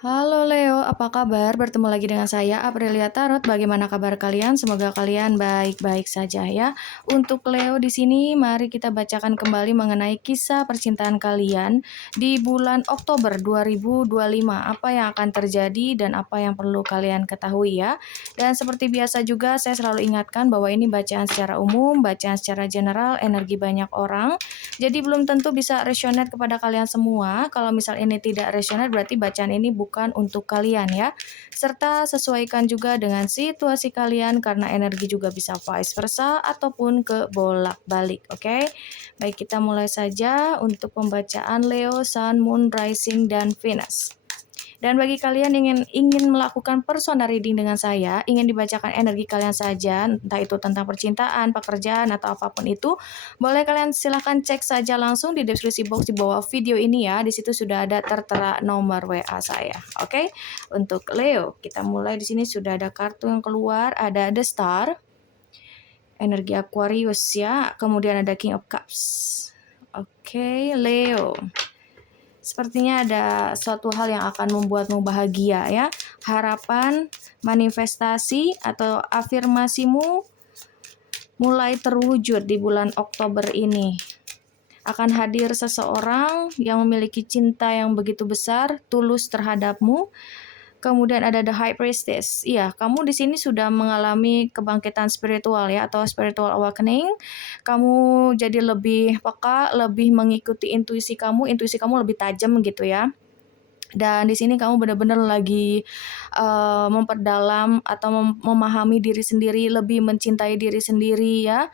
Halo Leo, apa kabar? Bertemu lagi dengan saya Aprilia Tarot. Bagaimana kabar kalian? Semoga kalian baik-baik saja ya. Untuk Leo di sini, mari kita bacakan kembali mengenai kisah percintaan kalian di bulan Oktober 2025. Apa yang akan terjadi dan apa yang perlu kalian ketahui ya. Dan seperti biasa juga saya selalu ingatkan bahwa ini bacaan secara umum, bacaan secara general, energi banyak orang. Jadi belum tentu bisa resonate kepada kalian semua. Kalau misal ini tidak resonate berarti bacaan ini bukan untuk kalian ya. Serta sesuaikan juga dengan situasi kalian karena energi juga bisa vice versa ataupun ke bolak-balik, oke? Baik, kita mulai saja untuk pembacaan Leo, Sun, Moon, Rising, dan Venus. Dan bagi kalian yang ingin melakukan personal reading dengan saya, ingin dibacakan energi kalian saja, entah itu tentang percintaan, pekerjaan, atau apapun itu, boleh kalian silahkan cek saja langsung di deskripsi box di bawah video ini ya. Di situ sudah ada tertera nomor WA saya. Oke, untuk Leo, kita mulai di sini sudah ada kartu yang keluar, ada The Star, energi Aquarius ya, kemudian ada King of Cups. Oke, Leo. Sepertinya ada suatu hal yang akan membuatmu bahagia ya. Harapan, manifestasi atau afirmasimu mulai terwujud di bulan Oktober ini. Akan hadir seseorang yang memiliki cinta yang begitu besar, tulus terhadapmu. Kemudian ada The High Priestess. Iya, kamu di sini sudah mengalami kebangkitan spiritual ya atau spiritual awakening. Kamu jadi lebih peka, lebih mengikuti intuisi kamu lebih tajam gitu ya. Dan di sini kamu benar-benar lagi memperdalam atau memahami diri sendiri, lebih mencintai diri sendiri ya.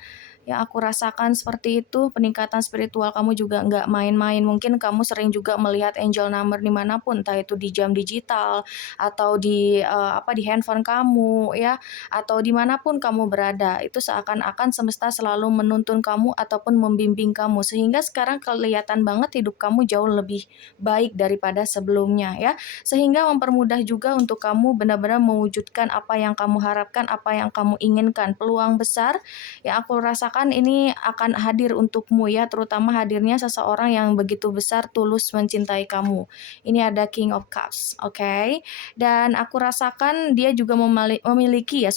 Yang aku rasakan seperti itu, peningkatan spiritual kamu juga nggak main-main. Mungkin kamu sering juga melihat angel number dimanapun, entah itu di jam digital atau di handphone kamu ya, atau dimanapun kamu berada. Itu seakan-akan semesta selalu menuntun kamu ataupun membimbing kamu, sehingga sekarang kelihatan banget hidup kamu jauh lebih baik daripada sebelumnya ya, sehingga mempermudah juga untuk kamu benar-benar mewujudkan apa yang kamu harapkan, apa yang kamu inginkan. Peluang besar yang aku rasakan ini akan hadir untukmu ya, terutama hadirnya seseorang yang begitu besar tulus mencintai kamu. Ini ada King of Cups, oke? Dan aku rasakan dia juga memiliki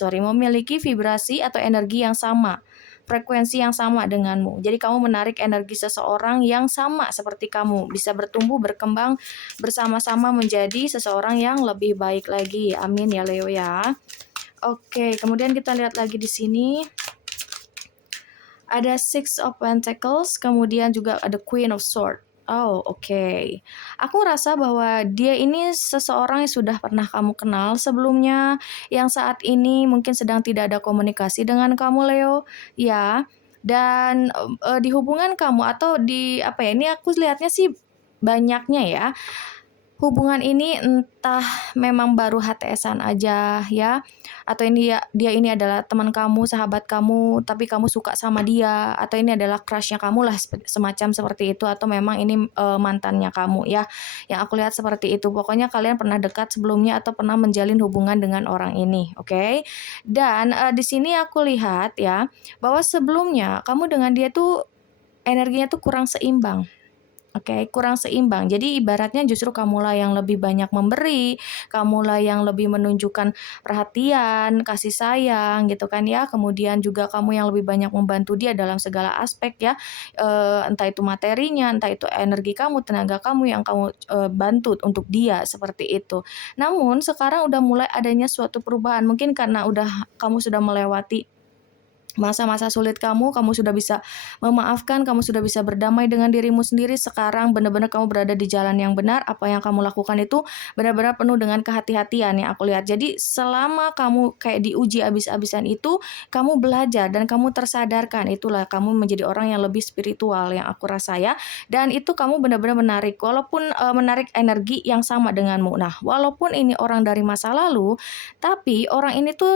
vibrasi atau energi yang sama, frekuensi yang sama denganmu. Jadi kamu menarik energi seseorang yang sama seperti kamu, bisa bertumbuh, berkembang bersama-sama menjadi seseorang yang lebih baik lagi. Amin ya Leo ya. Oke, kemudian kita lihat lagi di sini. Ada Six of Pentacles, kemudian juga ada Queen of Swords. Oh, oke. Aku rasa bahwa dia ini seseorang yang sudah pernah kamu kenal sebelumnya, yang saat ini mungkin sedang tidak ada komunikasi dengan kamu, Leo. Ya, dan di hubungan kamu atau di apa ya? Ini aku lihatnya sih banyaknya ya. Hubungan ini entah memang baru HTS-an aja ya, atau dia ini adalah teman kamu, sahabat kamu, tapi kamu suka sama dia, atau ini adalah crush-nya kamu lah semacam seperti itu, atau memang ini mantannya kamu ya. Yang aku lihat seperti itu. Pokoknya kalian pernah dekat sebelumnya atau pernah menjalin hubungan dengan orang ini, oke? Dan di sini aku lihat ya bahwa sebelumnya kamu dengan dia tuh energinya tuh kurang seimbang. Oke, kurang seimbang. Jadi ibaratnya justru kamulah yang lebih banyak memberi, kamulah yang lebih menunjukkan perhatian, kasih sayang gitu kan ya. Kemudian juga kamu yang lebih banyak membantu dia dalam segala aspek ya. Entah itu materinya, entah itu energi kamu, tenaga kamu yang kamu bantu untuk dia seperti itu. Namun sekarang udah mulai adanya suatu perubahan. Mungkin karena kamu sudah melewati masa-masa sulit kamu sudah bisa memaafkan, kamu sudah bisa berdamai dengan dirimu sendiri. Sekarang benar-benar kamu berada di jalan yang benar. Apa yang kamu lakukan itu benar-benar penuh dengan kehati-hatian yang aku lihat. Jadi selama kamu kayak diuji abis-abisan itu, kamu belajar dan kamu tersadarkan. Itulah kamu menjadi orang yang lebih spiritual yang aku rasa ya. Dan itu kamu benar-benar menarik, walaupun menarik energi yang sama denganmu. Nah, walaupun ini orang dari masa lalu, tapi orang ini tuh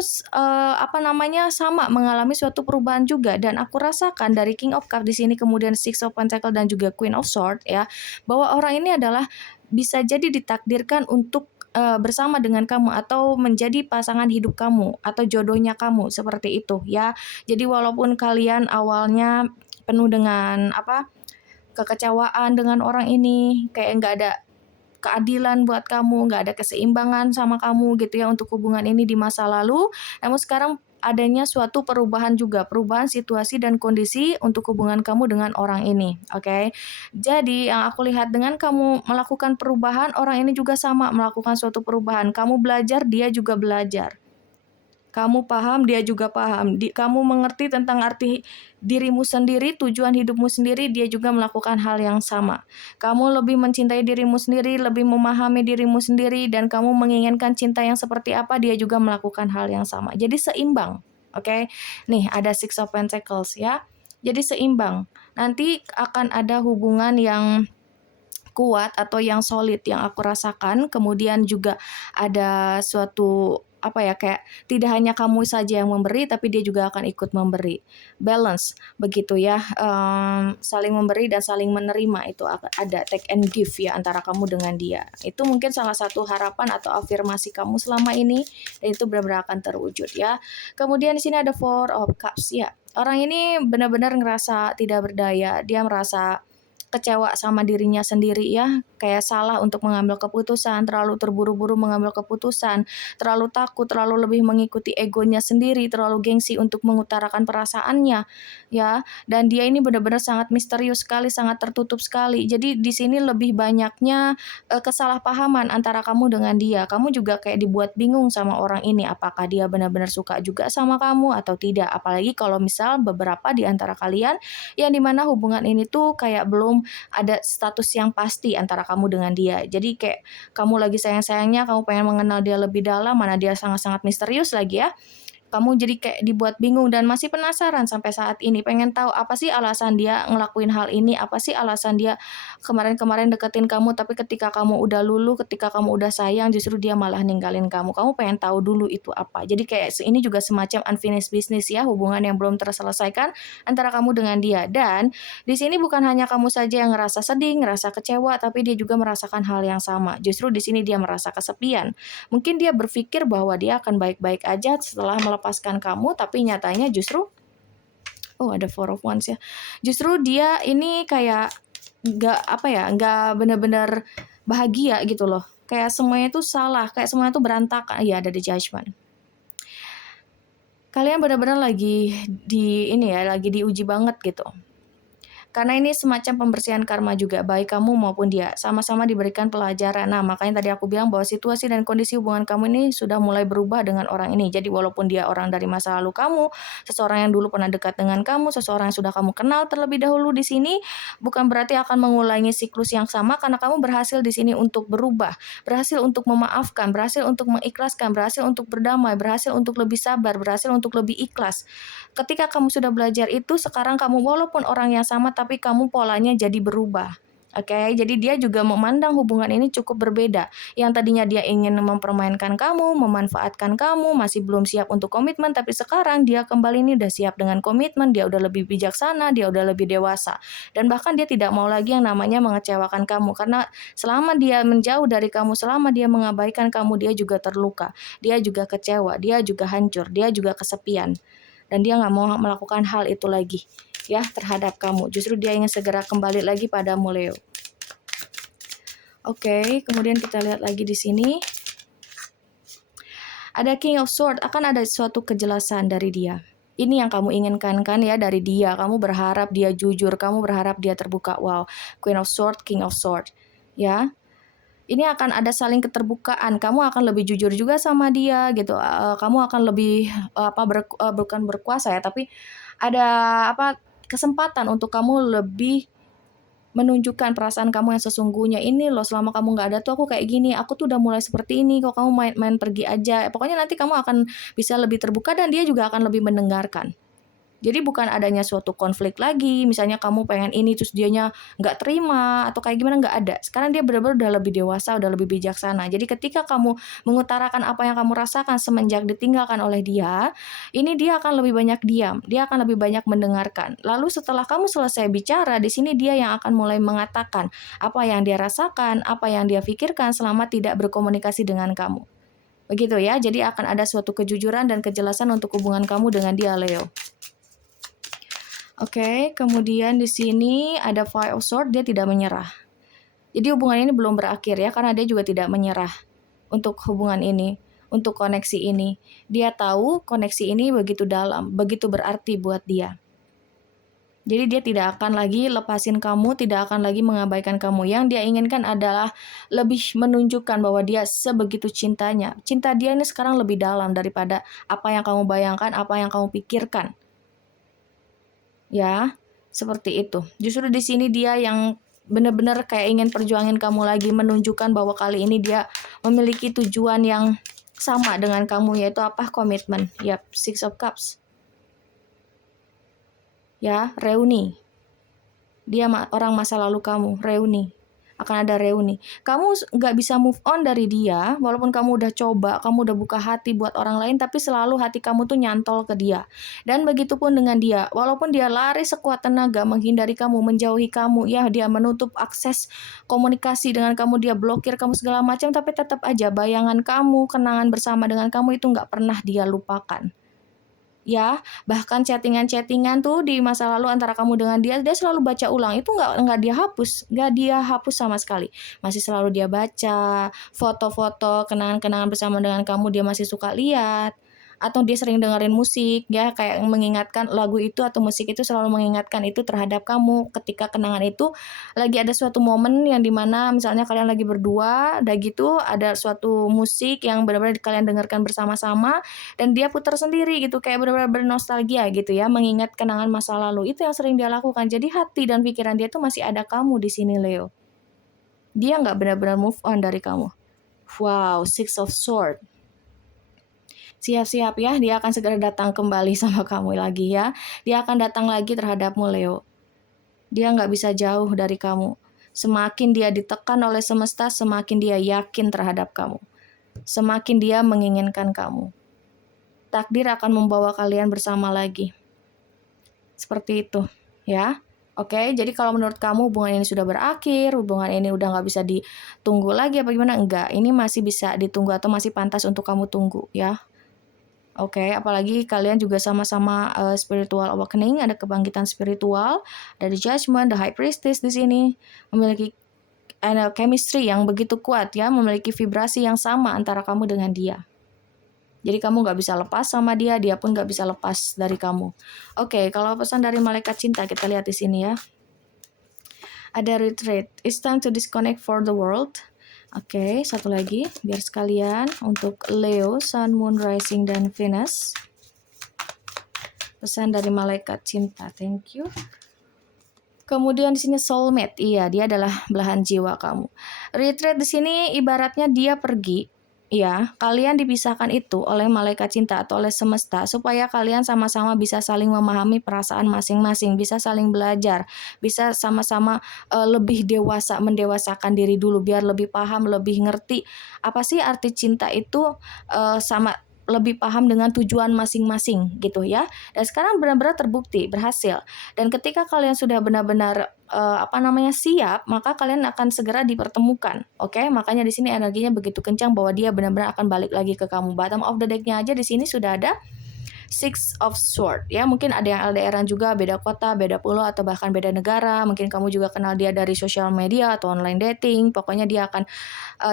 sama mengalami suatu perubahan juga, dan aku rasakan dari King of Cups di sini, kemudian Six of Pentacles dan juga Queen of Swords ya, bahwa orang ini adalah bisa jadi ditakdirkan untuk bersama dengan kamu atau menjadi pasangan hidup kamu atau jodohnya kamu seperti itu ya. Jadi walaupun kalian awalnya penuh dengan kekecewaan dengan orang ini, kayak nggak ada keadilan buat kamu, nggak ada keseimbangan sama kamu gitu ya untuk hubungan ini di masa lalu. Namun sekarang adanya suatu perubahan juga, perubahan situasi dan kondisi untuk hubungan kamu dengan orang ini, oke? Jadi yang aku lihat dengan kamu melakukan perubahan, orang ini juga sama melakukan suatu perubahan. Kamu belajar, dia juga belajar. Kamu paham, dia juga paham. Kamu mengerti tentang arti dirimu sendiri, tujuan hidupmu sendiri, dia juga melakukan hal yang sama. Kamu lebih mencintai dirimu sendiri, lebih memahami dirimu sendiri, dan kamu menginginkan cinta yang seperti apa, dia juga melakukan hal yang sama. Jadi seimbang, oke? Nih, ada Six of Pentacles ya. Jadi seimbang. Nanti akan ada hubungan yang kuat atau yang solid yang aku rasakan. Kemudian juga ada suatu kayak tidak hanya kamu saja yang memberi, tapi dia juga akan ikut memberi. Balance begitu ya, saling memberi dan saling menerima, itu ada take and give ya antara kamu dengan dia. Itu mungkin salah satu harapan atau afirmasi kamu selama ini, dan itu benar-benar akan terwujud ya. Kemudian di sini ada Four of Cups ya. Orang ini benar-benar ngerasa tidak berdaya, dia merasa kecewa sama dirinya sendiri ya, kayak salah untuk mengambil keputusan, terlalu terburu-buru mengambil keputusan, terlalu takut, terlalu lebih mengikuti egonya sendiri, terlalu gengsi untuk mengutarakan perasaannya ya. Dan dia ini benar-benar sangat misterius sekali, sangat tertutup sekali. Jadi di sini lebih banyaknya kesalahpahaman antara kamu dengan dia. Kamu juga kayak dibuat bingung sama orang ini, apakah dia benar-benar suka juga sama kamu atau tidak. Apalagi kalau misal beberapa di antara kalian yang dimana hubungan ini tuh kayak belum ada status yang pasti antara kamu dengan dia. Jadi kayak kamu lagi sayang-sayangnya, kamu pengen mengenal dia lebih dalam, mana dia sangat-sangat misterius lagi ya. Kamu jadi kayak dibuat bingung dan masih penasaran sampai saat ini, pengen tahu apa sih alasan dia ngelakuin hal ini, apa sih alasan dia kemarin-kemarin deketin kamu, tapi ketika kamu udah luluh, ketika kamu udah sayang, justru dia malah ninggalin kamu. Kamu pengen tahu dulu itu apa. Jadi kayak ini juga semacam unfinished business ya, hubungan yang belum terselesaikan antara kamu dengan dia. Dan di sini bukan hanya kamu saja yang ngerasa sedih, ngerasa kecewa, tapi dia juga merasakan hal yang sama. Justru di sini dia merasa kesepian. Mungkin dia berpikir bahwa dia akan baik-baik aja setelah melepaskan kamu, tapi nyatanya justru ada Four of Wands ya. Justru dia ini kayak nggak benar-benar bahagia gitu loh. Kayak semuanya itu salah, kayak semuanya itu berantakan. Iya, ada The Judgment. Kalian benar-benar lagi lagi diuji banget gitu. Karena ini semacam pembersihan karma juga, baik kamu maupun dia, sama-sama diberikan pelajaran. Nah, makanya tadi aku bilang bahwa situasi dan kondisi hubungan kamu ini sudah mulai berubah dengan orang ini. Jadi walaupun dia orang dari masa lalu kamu, seseorang yang dulu pernah dekat dengan kamu, seseorang yang sudah kamu kenal terlebih dahulu di sini, bukan berarti akan mengulangi siklus yang sama, karena kamu berhasil di sini untuk berubah, berhasil untuk memaafkan, berhasil untuk mengikhlaskan, berhasil untuk berdamai, berhasil untuk lebih sabar, berhasil untuk lebih ikhlas. Ketika kamu sudah belajar itu, sekarang kamu walaupun orang yang sama, tapi kamu polanya jadi berubah. Oke, jadi dia juga memandang hubungan ini cukup berbeda. Yang tadinya dia ingin mempermainkan kamu, memanfaatkan kamu, masih belum siap untuk komitmen, tapi sekarang dia kembali nih udah siap dengan komitmen, dia udah lebih bijaksana, dia udah lebih dewasa. Dan bahkan dia tidak mau lagi yang namanya mengecewakan kamu, karena selama dia menjauh dari kamu, selama dia mengabaikan kamu, dia juga terluka, dia juga kecewa, dia juga hancur, dia juga kesepian. Dan dia nggak mau melakukan hal itu lagi ya terhadap kamu. Justru dia ingin segera kembali lagi padamu, Leo. Oke, kemudian kita lihat lagi di sini. Ada King of Swords, akan ada suatu kejelasan dari dia. Ini yang kamu inginkan kan ya dari dia. Kamu berharap dia jujur, kamu berharap dia terbuka. Wow, Queen of Swords, King of Swords. Ya. Ini akan ada saling keterbukaan. Kamu akan lebih jujur juga sama dia gitu. Kamu akan lebih bukan berkuasa ya, tapi ada kesempatan untuk kamu lebih menunjukkan perasaan kamu yang sesungguhnya. Ini loh, selama kamu nggak ada tuh aku kayak gini, aku tuh udah mulai seperti ini, kok kamu main pergi aja. Pokoknya nanti kamu akan bisa lebih terbuka dan dia juga akan lebih mendengarkan. Jadi bukan adanya suatu konflik lagi, misalnya kamu pengen ini terus dianya nggak terima atau kayak gimana, nggak ada. Sekarang dia benar-benar udah lebih dewasa, udah lebih bijaksana. Jadi ketika kamu mengutarakan apa yang kamu rasakan semenjak ditinggalkan oleh dia, ini dia akan lebih banyak diam, dia akan lebih banyak mendengarkan. Lalu setelah kamu selesai bicara, di sini dia yang akan mulai mengatakan apa yang dia rasakan, apa yang dia pikirkan selama tidak berkomunikasi dengan kamu. Begitu ya, jadi akan ada suatu kejujuran dan kejelasan untuk hubungan kamu dengan dia, Leo. Oke, kemudian di sini ada Five of Swords, dia tidak menyerah. Jadi hubungan ini belum berakhir ya, karena dia juga tidak menyerah untuk hubungan ini, untuk koneksi ini. Dia tahu koneksi ini begitu dalam, begitu berarti buat dia. Jadi dia tidak akan lagi lepasin kamu, tidak akan lagi mengabaikan kamu. Yang dia inginkan adalah lebih menunjukkan bahwa dia sebegitu cintanya. Cinta dia ini sekarang lebih dalam daripada apa yang kamu bayangkan, apa yang kamu pikirkan. Ya, seperti itu. Justru di sini dia yang benar-benar kayak ingin perjuangin kamu lagi, menunjukkan bahwa kali ini dia memiliki tujuan yang sama dengan kamu, yaitu apa? Komitmen. Yap, Six of Cups. Ya, reuni. Dia orang masa lalu kamu, reuni. Akan ada reuni. Kamu nggak bisa move on dari dia, walaupun kamu udah coba, kamu udah buka hati buat orang lain, tapi selalu hati kamu tuh nyantol ke dia. Dan begitupun dengan dia, walaupun dia lari sekuat tenaga menghindari kamu, menjauhi kamu, ya dia menutup akses komunikasi dengan kamu, dia blokir kamu segala macam, tapi tetap aja bayangan kamu, kenangan bersama dengan kamu itu nggak pernah dia lupakan. Ya, bahkan chattingan-chattingan tuh di masa lalu antara kamu dengan dia selalu baca ulang. Itu nggak dia hapus sama sekali. Masih selalu dia baca, foto-foto, kenangan-kenangan bersama dengan kamu dia masih suka lihat. Atau dia sering dengerin musik, ya kayak mengingatkan lagu itu atau musik itu selalu mengingatkan itu terhadap kamu ketika kenangan itu lagi ada suatu momen yang dimana misalnya kalian lagi berdua, udah gitu ada suatu musik yang benar-benar kalian dengarkan bersama-sama dan dia putar sendiri gitu kayak benar-benar bernostalgia gitu ya, mengingat kenangan masa lalu. Itu yang sering dia lakukan. Jadi hati dan pikiran dia tuh masih ada kamu di sini, Leo. Dia nggak benar-benar move on dari kamu. Wow, Six of Swords. Siap-siap ya, dia akan segera datang kembali sama kamu lagi ya. Dia akan datang lagi terhadapmu, Leo. Dia nggak bisa jauh dari kamu. Semakin dia ditekan oleh semesta, semakin dia yakin terhadap kamu. Semakin dia menginginkan kamu. Takdir akan membawa kalian bersama lagi. Seperti itu, ya. Oke, jadi kalau menurut kamu hubungan ini sudah berakhir, hubungan ini udah nggak bisa ditunggu lagi apa gimana? Enggak, ini masih bisa ditunggu atau masih pantas untuk kamu tunggu, ya. Oke, apalagi kalian juga sama-sama spiritual awakening, ada kebangkitan spiritual dari Judgment, the High Priestess di sini memiliki chemistry yang begitu kuat ya, memiliki vibrasi yang sama antara kamu dengan dia. Jadi kamu nggak bisa lepas sama dia, dia pun nggak bisa lepas dari kamu. Oke, kalau pesan dari malaikat cinta kita lihat di sini ya. Ada retreat. It's time to disconnect for the world. Oke, satu lagi biar sekalian untuk Leo, Sun, Moon, Rising, dan Venus. Pesan dari malaikat cinta, thank you. Kemudian di sini soulmate, iya dia adalah belahan jiwa kamu. Retreat di sini ibaratnya dia pergi, ya kalian dipisahkan itu oleh malaikat cinta atau oleh semesta supaya kalian sama-sama bisa saling memahami perasaan masing-masing, bisa saling belajar, bisa sama-sama lebih dewasa, mendewasakan diri dulu biar lebih paham, lebih ngerti apa sih arti cinta itu, sama lebih paham dengan tujuan masing-masing gitu ya. Dan sekarang benar-benar terbukti berhasil. Dan ketika kalian sudah benar-benar siap, maka kalian akan segera dipertemukan. Oke, makanya di sini energinya begitu kencang bahwa dia benar-benar akan balik lagi ke kamu. Bottom of the deck-nya aja di sini sudah ada Six of Swords ya, mungkin ada yang LDR-an juga, beda kota, beda pulau, atau bahkan beda negara. Mungkin kamu juga kenal dia dari sosial media atau online dating. Pokoknya dia akan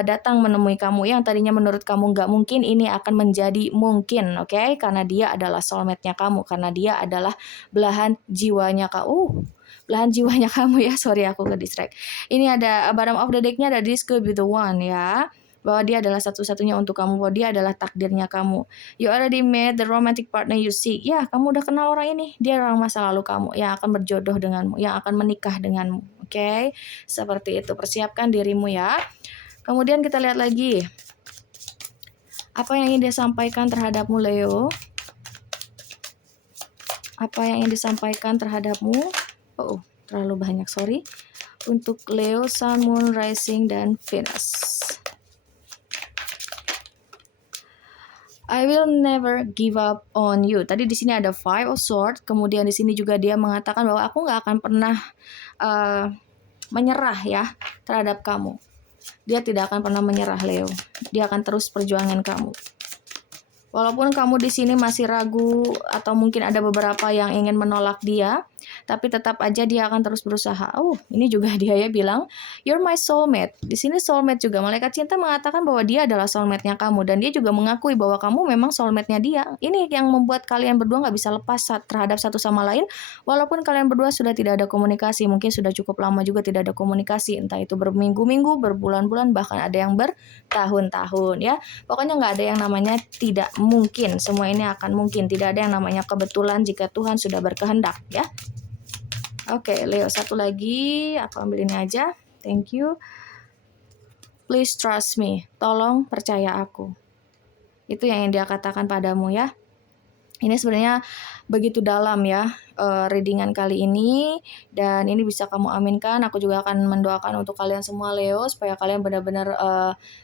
datang menemui kamu yang tadinya menurut kamu nggak mungkin, ini akan menjadi mungkin, oke? Karena dia adalah soulmate-nya kamu, karena dia adalah belahan jiwanya kamu. Belahan jiwanya kamu ya, sorry aku ke distract. Ini ada bottom of the deck-nya ada this could be the one ya. Bahwa dia adalah satu-satunya untuk kamu, bahwa dia adalah takdirnya kamu. You already met the romantic partner you seek. Ya, kamu udah kenal orang ini. Dia orang masa lalu kamu yang akan berjodoh denganmu, yang akan menikah denganmu. Oke, seperti itu. Persiapkan dirimu ya. Kemudian kita lihat lagi. Apa yang ingin dia sampaikan terhadapmu, Leo? Apa yang ingin disampaikan terhadapmu? Oh, terlalu banyak, sorry. Untuk Leo, Sun, Moon, Rising, dan Venus. I will never give up on you. Tadi di sini ada Five of Swords. Kemudian di sini juga dia mengatakan bahwa aku nggak akan pernah menyerah ya terhadap kamu. Dia tidak akan pernah menyerah, Leo. Dia akan terus perjuangin kamu. Walaupun kamu di sini masih ragu atau mungkin ada beberapa yang ingin menolak dia, tapi tetap aja dia akan terus berusaha. Oh, ini juga dia ya bilang, "You're my soulmate." Di sini soulmate juga. Malaikat cinta mengatakan bahwa dia adalah soulmate-nya kamu dan dia juga mengakui bahwa kamu memang soulmate-nya dia. Ini yang membuat kalian berdua nggak bisa lepas terhadap satu sama lain, walaupun kalian berdua sudah tidak ada komunikasi, mungkin sudah cukup lama juga tidak ada komunikasi, entah itu berminggu-minggu, berbulan-bulan, bahkan ada yang bertahun-tahun ya. Pokoknya nggak ada yang namanya tidak mungkin, semua ini akan mungkin. Tidak ada yang namanya kebetulan jika Tuhan sudah berkehendak ya. Oke, Leo, satu lagi, aku ambil ini aja. Thank you. Please trust me. Tolong percaya aku. Itu yang dia katakan padamu ya. Ini sebenarnya begitu dalam ya readingan kali ini, dan ini bisa kamu aminkan. Aku juga akan mendoakan untuk kalian semua Leo supaya kalian benar-benar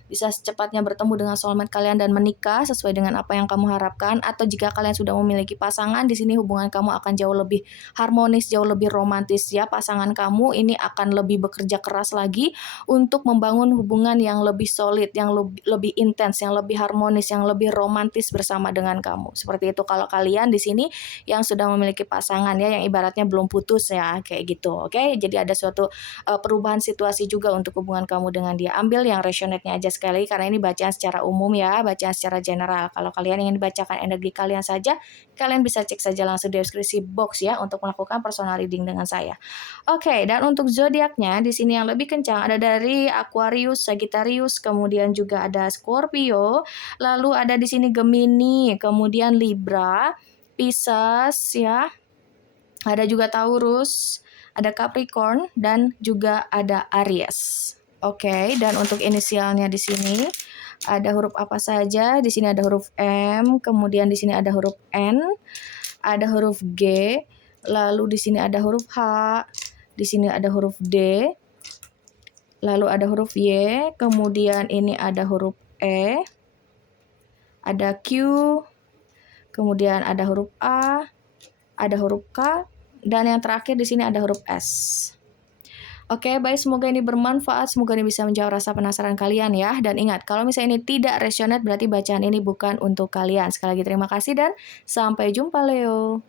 bisa secepatnya bertemu dengan soulmate kalian dan menikah sesuai dengan apa yang kamu harapkan. Atau jika kalian sudah memiliki pasangan, di sini hubungan kamu akan jauh lebih harmonis, jauh lebih romantis ya. Pasangan kamu ini akan lebih bekerja keras lagi untuk membangun hubungan yang lebih solid, yang lebih intens, yang lebih harmonis, yang lebih romantis bersama dengan kamu. Seperti itu kalau kalian di sini yang sudah memiliki pasangan ya, yang ibaratnya belum putus ya, kayak gitu. Oke, jadi ada suatu perubahan situasi juga untuk hubungan kamu dengan dia. Ambil yang resonate-nya aja sekali karena ini bacaan secara umum ya, bacaan secara general. Kalau kalian ingin dibacakan energi kalian saja, kalian bisa cek saja langsung di deskripsi box ya untuk melakukan personal reading dengan saya. Oke, dan untuk zodiaknya di sini yang lebih kencang ada dari Aquarius, Sagittarius, kemudian juga ada Scorpio, lalu ada di sini Gemini, kemudian Libra, Pisces ya, ada juga Taurus, ada Capricorn, dan juga ada Aries. Oke, dan untuk inisialnya di sini ada huruf apa saja? Di sini ada huruf M, kemudian di sini ada huruf N, ada huruf G, lalu di sini ada huruf H, di sini ada huruf D, lalu ada huruf Y, kemudian ini ada huruf E, ada Q, kemudian ada huruf A, ada huruf K, dan yang terakhir di sini ada huruf S. Oke, baik, semoga ini bermanfaat, semoga ini bisa menjawab rasa penasaran kalian ya. Dan ingat, kalau misalnya ini tidak resonate berarti bacaan ini bukan untuk kalian. Sekali lagi terima kasih dan sampai jumpa Leo.